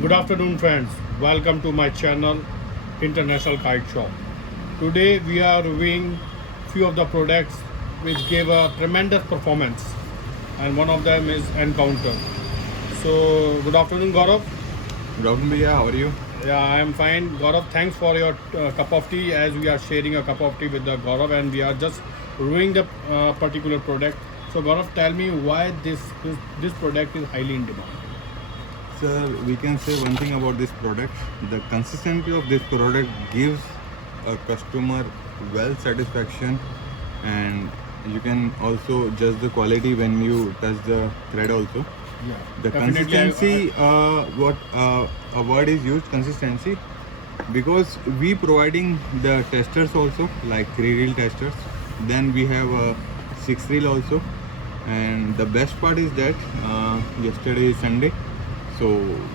Good afternoon, friends. Welcome to my channel, International Kite Shop. Today we are reviewing few of the products which gave a tremendous performance, and one of them is Encounter. So, good afternoon, Gaurav. Good afternoon, Bhaiya. How are you? Yeah, I am fine. Gaurav, thanks for your cup of tea, as we are sharing a cup of tea with the Gaurav, and we are just reviewing the particular product. So, Gaurav, tell me why this product is highly in demand. Sir, we can say one thing about this product. The consistency of this product gives a customer well satisfaction, and you can also judge the quality when you touch the thread also. Yeah, The definitely. consistency, what a word is used, consistency, because we providing the testers also, like 3-reel testers. Then we have a 6-reel also, and the best part is that yesterday is Sunday, so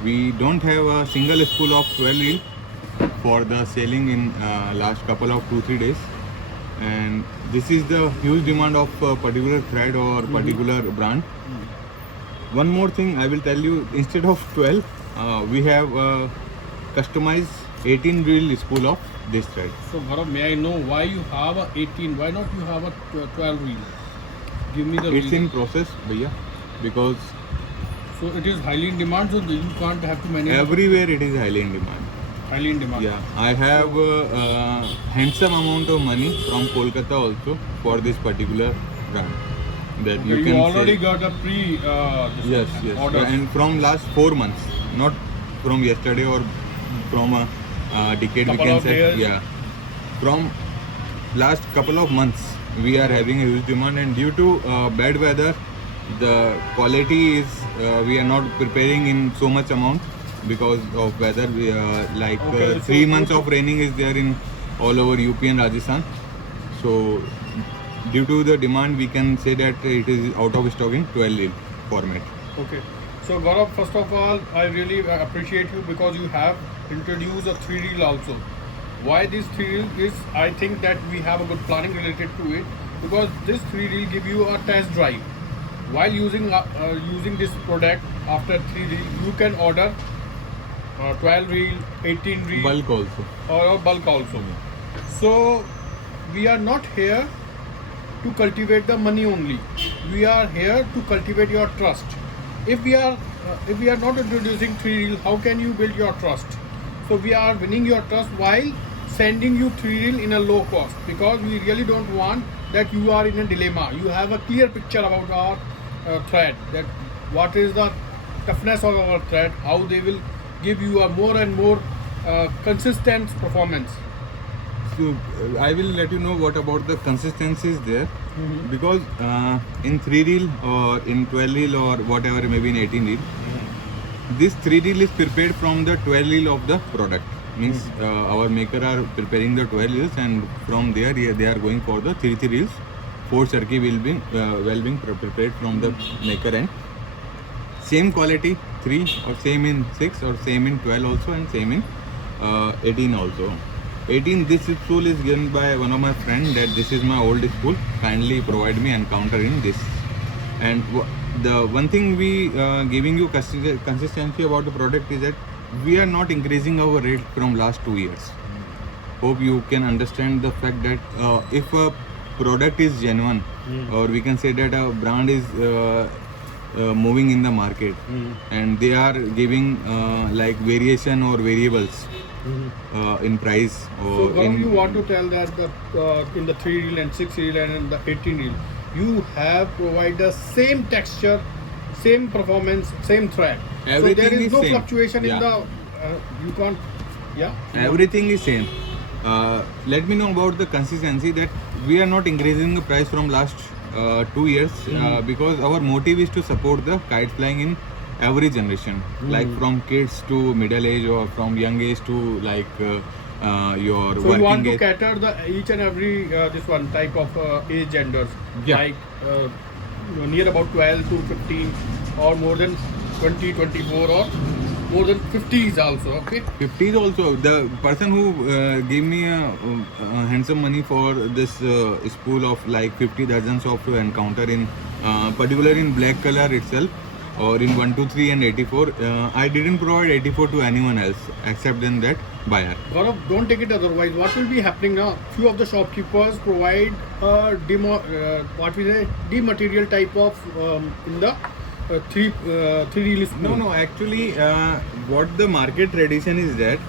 we don't have a single spool of 12-reel for the selling in last couple of 2-3 days, and this is the huge demand of a particular thread or particular brand. One more thing I will tell you, instead of 12, we have customized 18 reel spool of this thread. So, Gaurav, may I know why you have a 18? Why not you have a 12 reel? Give me the It's reason. in process, Bhaiya, because So it is highly in demand, so you can't have to manage. everywhere it is highly in demand. Highly in demand. Yeah, I have handsome amount of money from Kolkata also for this particular brand. That Okay, you you can already say. got a Yes, yes. order. And from last 4 months, not from yesterday or from a decade, we Couple can of say. days. Yeah, from last couple of months, we are having a huge demand, and due to bad weather, the quality is we are not preparing in so much amount because of weather. Like Okay, so 3 months of raining is there in all over UP and Rajasthan. So due to the demand, we can say that it is out of stock in 12 reel format. Okay. So Gaurav, first of all, I really appreciate you because you have introduced a 3 reel also. Why this 3 reel is, I think that we have a good planning related to it, because this 3 reel give you a test drive. While using this product after 3 reel, you can order 12 reel, 18 reel, Bulk also. or bulk also. So we are not here to cultivate the money only. We are here to cultivate your trust. If we are not introducing 3 reel, how can you build your trust? So we are winning your trust while sending you 3 reel in a low cost, because we really don't want that you are in a dilemma. You have a clear picture about our thread, that what is the toughness of our thread, how they will give you a more and more consistent performance. So I will let you know what about the consistency is there, because in 3 reel or in 12 reel or whatever, maybe in 18 reel, this 3 reel is prepared from the 12 reel of the product. Means our maker are preparing the 12 reels, and from there they are going for the 3 reels. 4 circuit will be being prepared from the maker end. Same quality 3, or same in 6, or same in 12 also, and same in 18 also. 18, this spool is given by one of my friend, that this is my old spool, kindly provide me Encounter in this. And the one thing we giving you consistency about the product is that we are not increasing our rate from last 2 years. Hope you can understand the fact that if a product is genuine, or we can say that a brand is moving in the market, and they are giving like variation or variables in price, So, or Gaurav, you in want to tell that in the 3 reel and 6 reel and in the 18 reel, you have provided the same texture, same performance, same thread. So Everything there is is no same. fluctuation Yeah. in the. You can't. Yeah. everything is same. Let me know about the consistency, that we are not increasing the price from last 2 years, because our motive is to support the kite flying in every generation, like from kids to middle age, or from young age to like your So you want working to age. cater the each and every this one type of age genders, Yeah. like near about 12 to 15, or more than 20, 24, or more than 50s also. Okay. 50s also. The person who gave me handsome money for this spool of like 50 dozens of Encounter in particular in black color itself, or in 123 and 84. I didn't provide 84 to anyone else except than that buyer. Gaurav, don't take it otherwise. What will be happening now? Few of the shopkeepers provide dematerial type of in the three reel spoon. No, actually, what the market tradition is that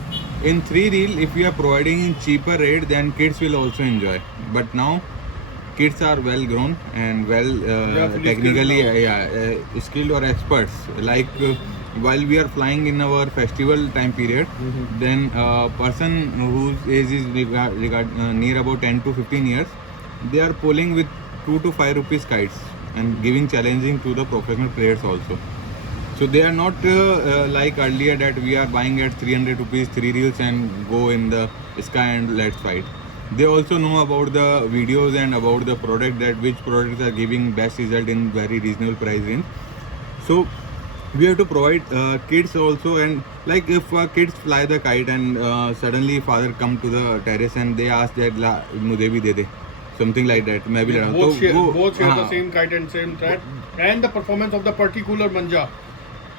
in 3 reel, if you are providing in cheaper rate, then kids will also enjoy. But now, kids are well grown and well fully technically skilled skilled or experts. Like while we are flying in our festival time period, then a person whose age is near about 10 to 15 years, they are pulling with 2 to 5 rupees kites and giving challenging to the professional players also. So they are not like earlier that we are buying at 300 rupees 3 reels and go in the sky and let's fight. They also know about the videos and about the product, that which products are giving best result in very reasonable price range. So we have to provide kids also, and like if kids fly the kite and suddenly father come to the terrace and they ask that mujhe bhi de de, something like that, maybe Both share the same kite and same thread, and the performance of the particular manja.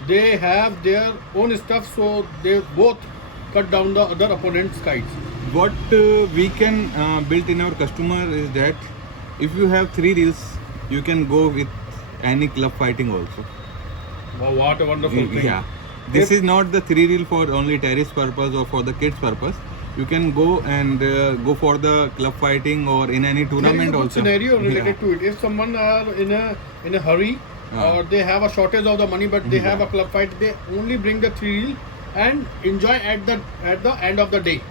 They have their own stuff, so they both cut down the other opponent's kites. What we can build in our customer is that if you have 3 reels, you can go with any club fighting also. Wow, what a wonderful thing. Yeah, this is not the 3 reel for only terrace purpose or for the kids purpose. You can go and go for the club fighting or in any tournament there is a good also. scenario related to it. If someone are in a hurry or they have a shortage of the money, but they have a club fight, they only bring the 3 reel and enjoy at the end of the day.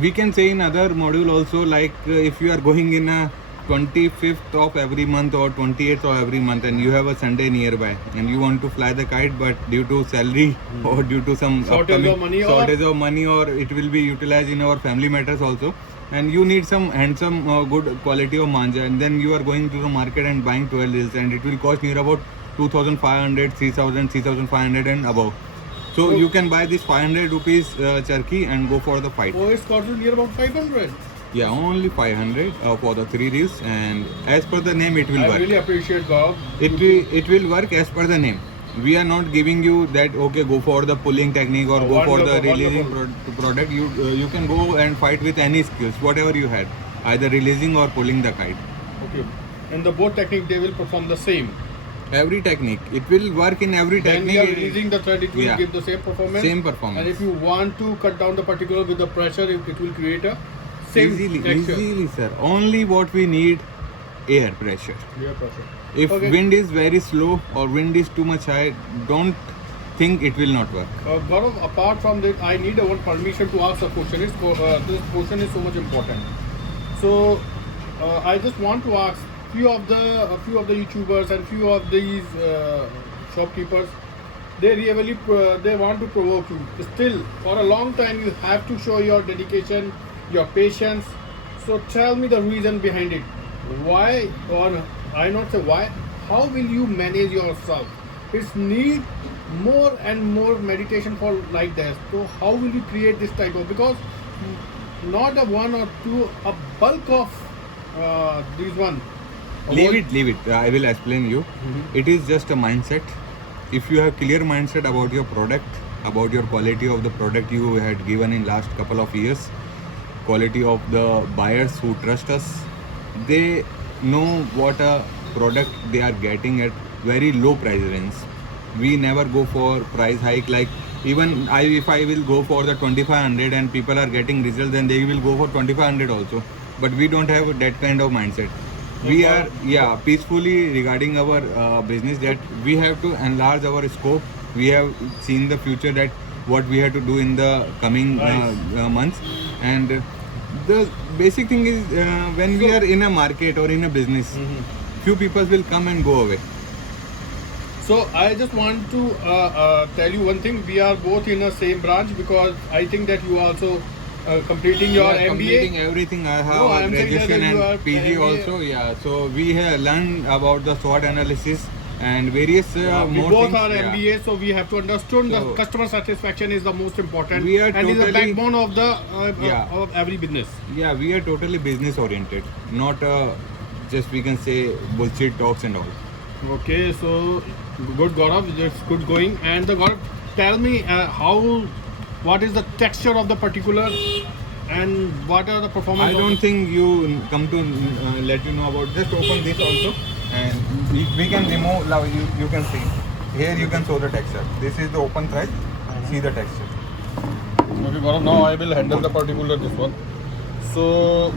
We can say in other module also, like if you are going in a 25th of every month or 28th of every month and you have a Sunday nearby and you want to fly the kite, but due to salary or due to some shortage of money or it will be utilized in our family matters also, and you need some handsome good quality of manja, and then you are going to the market and buying 12 reels and it will cost near about 2,500, 3,000, 3,500 and above. So you can buy this 500 rupees charkhi and go for the fight. Oh, it's costing near about 500. Yeah, only 500 for the 3 reels, and as per the name it will work. I really appreciate Gaurav. It will work as per the name. We are not giving you that okay, go for the pulling technique or go for the releasing product. You can go and fight with any skills, whatever you had, either releasing or pulling the kite. Okay. And the both technique they will perform the same. Every technique, it will work in every When technique. we are releasing the thread, it will give the same performance. Same performance. And if you want to cut down the particular with the pressure, it will create a same texture. Easily, sir. Only what we need, air pressure. Air pressure. If wind is very slow or wind is too much high, don't think it will not work. Gaurav, apart from that, I need one permission to ask a question. This question is so much important. So I just want to ask few of the YouTubers and few of these shopkeepers. They really they want to provoke you. Still, for a long time, you have to show your dedication, your patience. So tell me the reason behind it. Why, or I not say why, how will you manage yourself? It's need more and more meditation for like this. So how will you create this type of, because not a one or two, a bulk of these one. Leave it. I will explain you. It is just a mindset. If you have clear mindset about your product, about your quality of the product you had given in last couple of years, quality of the buyers who trust us, they know what a product they are getting at very low price range. We never go for price hike, like even if I will go for the 2500 and people are getting results, then they will go for 2500 also. But we don't have that kind of mindset. We are peacefully regarding our business, that we have to enlarge our scope. We have seen the future, that what we have to do in the coming months, and the basic thing is when we are in a market or in a business, few people will come and go away. So I just want to tell you one thing. We are both in the same branch, because I think that you are also completing your MBA. Completing everything. I have graduation and PG also. Yeah. So we have learned about the SWOT analysis and various we more both things. are MBA, so we have to understand the customer satisfaction is the most important. We are and is the totally- backbone of the of every business. Yeah, we are totally business oriented, not just we can say bullshit talks and all. Okay, so good Gaurav, it's good going. And the Gaurav, tell me what is the texture of the particular and what are the performance? I don't think you come to let you know about. Just open this also, and we can remove. Now you can see here. You can show the texture. This is the open thread. See the texture. Okay, Gaurav, now I will handle the particular this one. So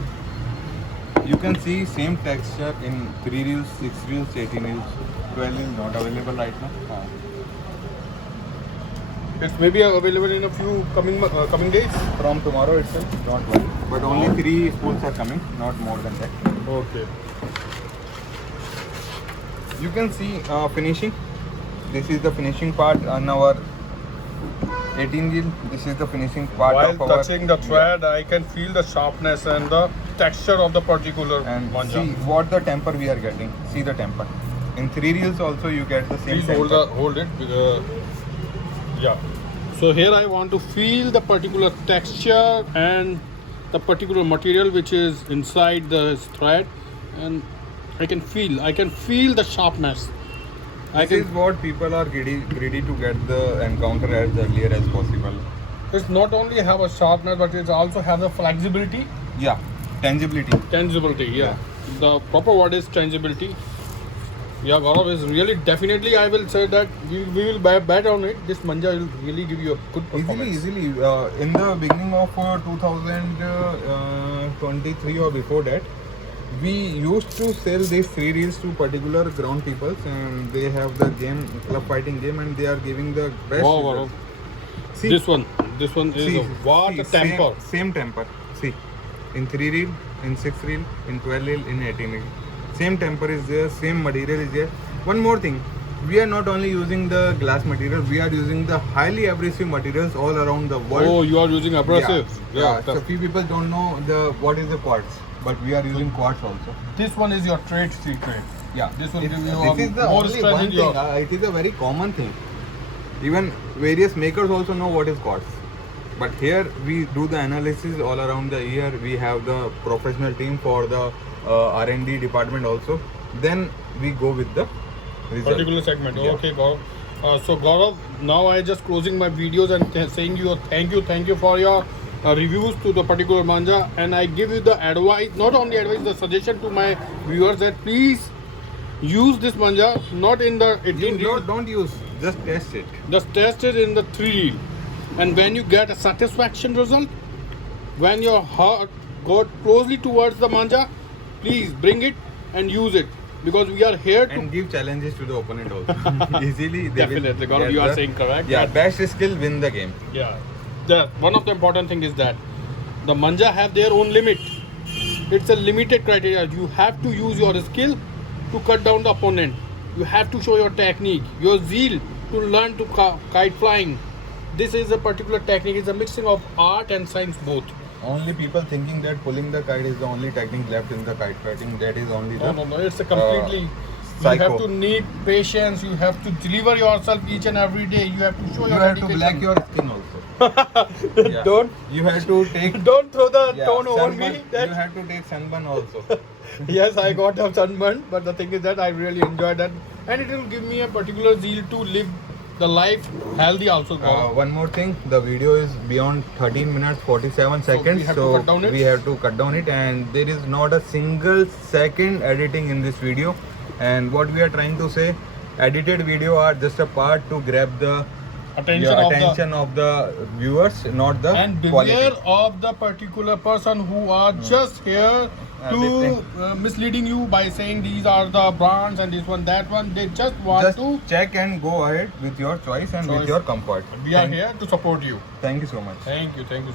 You can see same texture in 3 reels, 6 reels, 18 reels. 12 reels not available right now. it's maybe available in a few coming days. From tomorrow itself, don't worry. But only 3 spools are coming, not more than that. Okay. You can see finishing. This is the finishing part on our 18 reel. This is the finishing part While of our. touching the thread, I can feel the sharpness and the texture of the particular And manja. see what the temper we are getting. See the temper. In 3 reels also you get the same Please temper. hold it. Yeah. So here I want to feel the particular texture and the particular material which is inside the thread, and I can feel the sharpness. This is what people are greedy to get the encounter as earlier as possible. It's not only have a sharpness, but it also has a flexibility, Yeah, tangibility. tangibility. Yeah. The proper word is tangibility. Yeah, Gaurav is really definitely. I will say that we will bet on it. This manja will really give you a good performance. Easily. In the beginning of 2023 or before that, we used to sell these 3 reels to particular ground peoples, and they have the game, club fighting game, and they are giving the best. Wow, results. Gaurav. See, This one is see, a what a temper. Same temper. See, in 3 reel, in 6 reel, in 12 reel, in 18 reel. Same temper is there, same material is there. One more thing, we are not only using the glass material, we are using the highly abrasive materials all around the world. Oh, you are using abrasives. Yeah. So few people don't know what is the quartz, but we are using quartz also. This one is your trade secret. Yeah, This will It's- give you this a is the more only strength one in thing. your. It is a very common thing. Even various makers also know what is quartz. But here we do the analysis all around the year. We have the professional team for the R&D department also. Then we go with the result. Particular segment. Yeah. Okay, Gaurav. So Gaurav, now I just closing my videos and saying you thank you for your reviews to the particular manja, and I give you the advice, not only advice, the suggestion to my viewers that please use this manja not in the 18 reel. Don't use, just test it. Just test it in the 3 reel, and when you get a satisfaction result, when your heart got closely towards the manja, please bring it and use it, because we are here to. And give challenges to the opponent also. Easily they Definitely, will Gaurav, get you are the- saying correct. Yeah, But- best skill win the game. Yeah. One of the important thing is that the manja have their own limit. It's a limited criteria. You have to use your skill to cut down the opponent. You have to show your technique, your zeal to learn to kite flying. This is a particular technique. It's a mixing of art and science both. Only people thinking that pulling the kite is the only technique left in the kite fighting. That is only the No. It's a completely. You psycho. have to need patience. You have to deliver yourself each and every day. You have to show You your have to dedication. black your skin also. Yeah. Don't You have to take don't throw the yeah, tone over sunburn. me. You That have to take sunburn also. yes, I got a sunburn, but the thing is that I really enjoy that, and it will give me a particular zeal to live the life healthy also. One more thing, the video is beyond 13 minutes 47 seconds, we have to cut down it? we have to cut down it, and there is not a single second editing in this video. And what we are trying to say, edited video are just a part to grab the attention of the viewers, not the and quality. beware of the particular person who are just here to misleading you by saying these are the brands and this one that one. They just want Just to. check and go ahead with your choice and with Choice. your comfort. We are here to support you. Thank you so much. Thank you so much.